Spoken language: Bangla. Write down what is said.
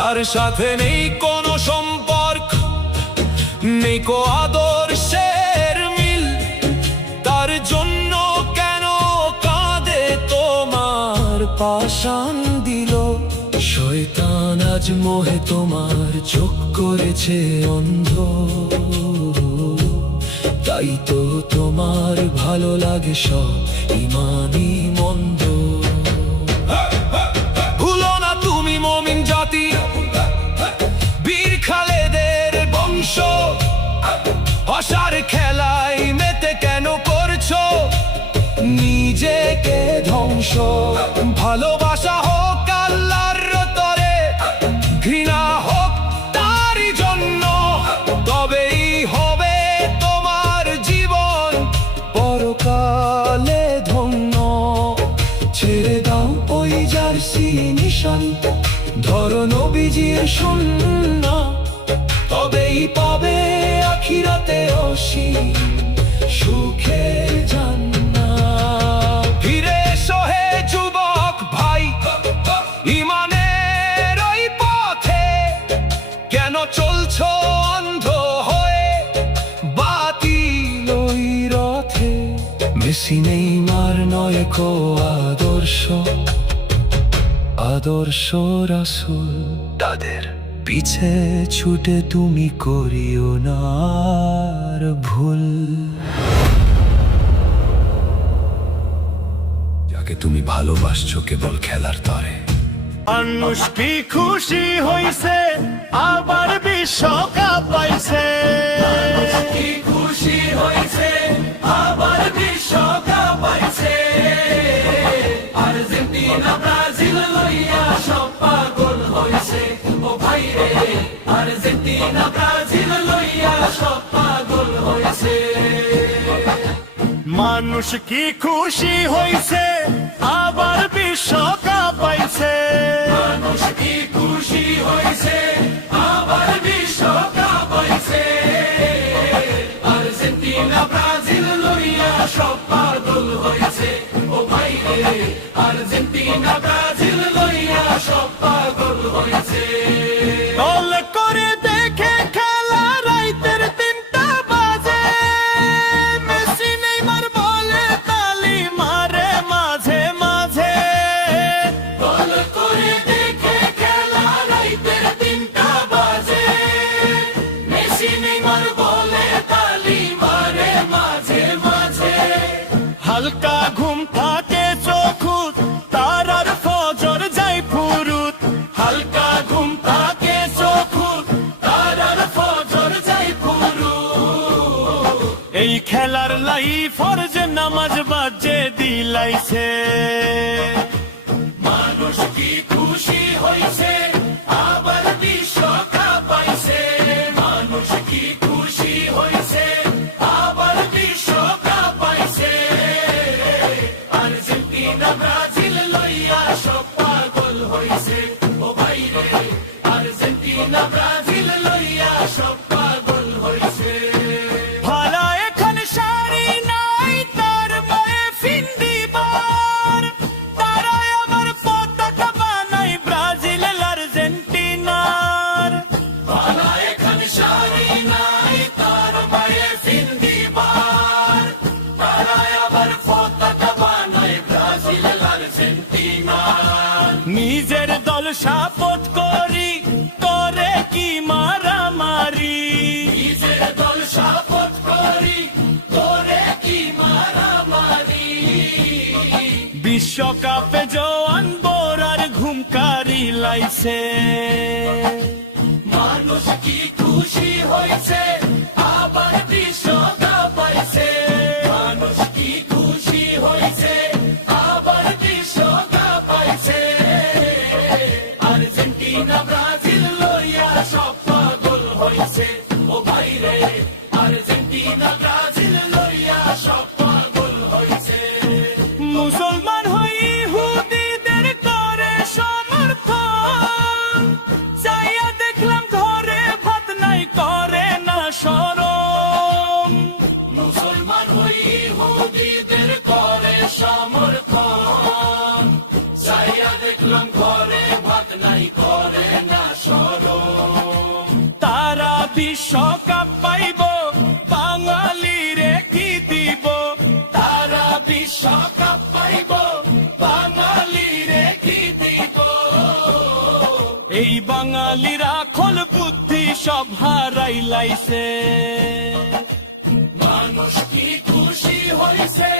যার সাথে নেই কোনো সম্পর্ক, নেই কো আদর্শের মিল, তার জন্য কেন কাঁদে তোমার পাষাণ দিল? শয়তান আজ মোহে তোমার চোখ করেছে অন্ধ, তাই তো তোমার ভালো লাগে সব ইমানি মন্দ। ভুলো না তুমি মুমিন জাতি, বীর খালেদের বংশ, হসার খেলায় মেতে কেন করছো নিজেকে ধ্বংস? ভালোবাসা হোক আল্লাহর তরে, ঘৃণা হোক তারই জন্য, তবেই হবে তোমার জীবন পরকালে ধন্য। ছেড়ে দাও ওই জার্সি নিশান, ধরো নবীজির সুন্নাহ, তবেই পাবে আখিরাতে অসীম সুখের জান্নাত। ফিরে এসো হে যুবক ভাই, ইমানের ওই পথে, কেন চলছো অন্ধ হয়ে বাতিল ওই রথে? মেসি নেইমার নয় কো আদর্শ, আদর্শ রাসূল, তাদের পিছে ছুটে তুমি করিও না আর ভুল। যাকে তুমি ভালোবাসছো কেবল খেলার তরে। মানুষ কি খুশি হইছে আবার বিশ্বকাপ পাইছে, মানুষ কি খুশি হয়েছে আবার বিশ্বকাপ পাইছে। আর্জেন্টিনা ব্রাজিল লইয়া সব পাগল হইছে, ও ভাই রে আর্জেন্টিনা ব্রাজিল লইয়া সব পাগল হইছে। মানুষ কি খুশি হইছে আবার বিশ্বকাপ পাইছে, মানুষ কি খুশি হয়েছে আবার বিশ্বকাপ পাইছে। আর্জেন্টিনা ব্রাজিল লইয়া সব পাগল হয়েছে, ও ভাই রে আর্জেন্টিনা ব্রাজিল লইয়া সব পাগল হয়েছে। দল করে দেখে খেলা রাইতের 3টা বাজে, মেসি নেইমার বলে তালি মারে মাঝে মাঝে। দল করে দেখে খেলা রাইতের 3টা বাজে, মেসি নেইমার বলে তালি মারে মাঝে মাঝে। হালকা ঘুম থাকে চোখুত, তারার ফজর যাই ফুরুত। হালকা ঘুম থাকে চোখুত, তারার ফজর যাই পুরু। এই খেলার লাই ফরজ নামাজ বাজে দিলাইছে। মানুষ কি খুশি হয়েছে আবার বিশ্বকাপ পাইছে, মানুষ কি খুশি হয়েছে আবার বিশ্বকাপ পাইছে। আর্জেন্টিনা ব্রাজিল লইয়া সব পাগল হয়েছে, ও ভাই রে আর্জেন্টিনা ব্রাজিল লইয়া সব পাগল হয়েছে। ভালা এখন শাড়ি নাই তার মায়ে ফিন্দিবার, তারাই আবার পতাকা বানাই ব্রাজিল আর্জেন্টিনার। বালা এখন শাড়ি নাই তার মায়ে ফিন্দিবার, তারাই আবার পতাকা বানায় ব্রাজিল আর্জেন্টিনার। নিজের দল সাপোর্ট করি করে কি মারামারি, নিজের দল সাপোর্ট করি করে কি মারামারি। বিশ্বকাপে জোয়ান বোরার ঘুমকারি লাইছে। মানুষ কি খুশি হয়েছে আবার বিশ্বকাপ পাইছে, মানুষ কি খুশি হয়েছে আবার বিশ্বকাপ পাইছে। আর্জেন্টিনা ব্রাজিল লইয়া সব পাগল হয়েছে, ও ভাই রে আর্জেন্টিনা ব্রাজিল লইয়া সব পাগল হয়েছে। মুসলমান হই ইহুদিদের করে সমর্থন, চাইয়া দেখলাম ঘরে ভাত নাই করে না শরম। মুসলমান হই ইহুদিদের করে সমর্থন, চাইয়া দেখলাম ঘরে ভাত নাই করে না শরম। বিশ্বকাপ পাইব বাঙালিরে কি দিব, তারা বিশ্বকাপ পাইব বাঙালিরে কি দিব। এই বাঙালিরা খোল বুদ্ধি সব হারাইলাইছে। মানুষ কি খুশি হইছে